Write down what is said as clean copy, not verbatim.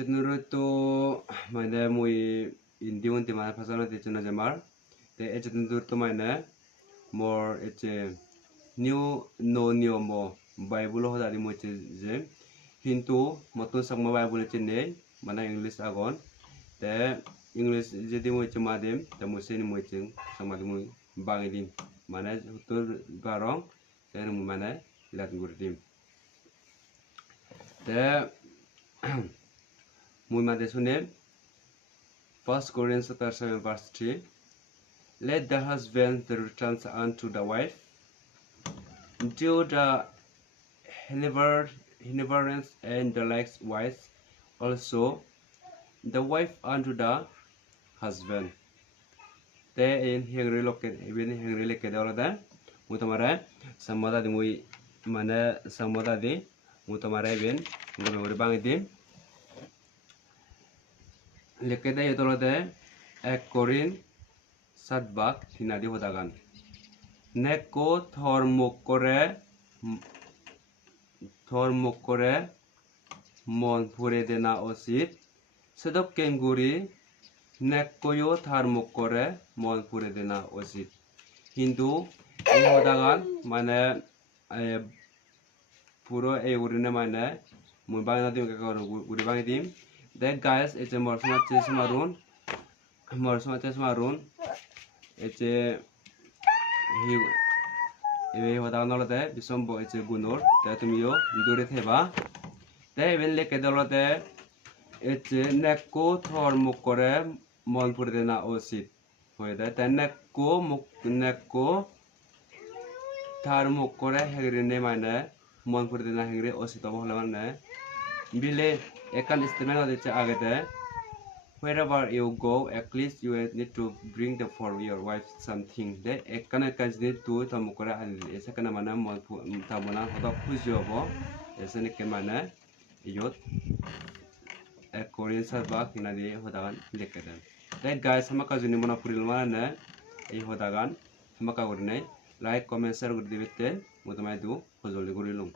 ejenuruto meine mui indi unti mana pasana te chuna jamar te ejenuruto meine more eche new no new mo bible ho dari mo je hintu motun sakma bible che ne mana english agon te english jedi mo che madem te mo se ni mo che samadi mo bangidim mana hutur garong te mo mana lat gurdim te muy made sune 1 Corinthians chapter 7 verse 3. Let the husband return unto the wife do the inheritance and the likewise also the wife unto the husband. Te in hengri loket even hengri leke da mutamara samoda di muy mana samoda di mutamara even ngomori bangidi leke da yotolode 1 Korin Sadbak hinadi hodagan neko thormokore mon pure dena osit sedok kenguri nekoyo thormokore mon pure dena osit hindu এই hodagan মানে পুরো এই উড়িনে মানে মুই বাংলা দিম কাকা উড়ি বাংলা দিম দেখ গাইস এতে মরসুমা চেস মারুন এতে এই hodagan নলতে বিসম্ব এতে গুনর তে তুমিও দূরে থেবা তে এবেন লেকে দলতে এতে নেকো থরমুক করে মন পুরে দেনা উচিত হয়ে দেয় তে নেকো থরমুক করে হেগরিনে মানে মন পুরে দেনা হেগরি উচিত হলে মানে বিলে একান স্টেটমেন্ট হচ্ছে আগেতে wherever you go at least you need to bring the for your wife something de ekan jinis tu tamukora an esakana mana mon tamona hoda khujobo esene ke mana iyot Korean sarba kinadi hodagan lekeden de guys hamaka juni mona puril mana ei hodagan hamaka gurne like comment share gurdibete mutamai du hojoli gurilung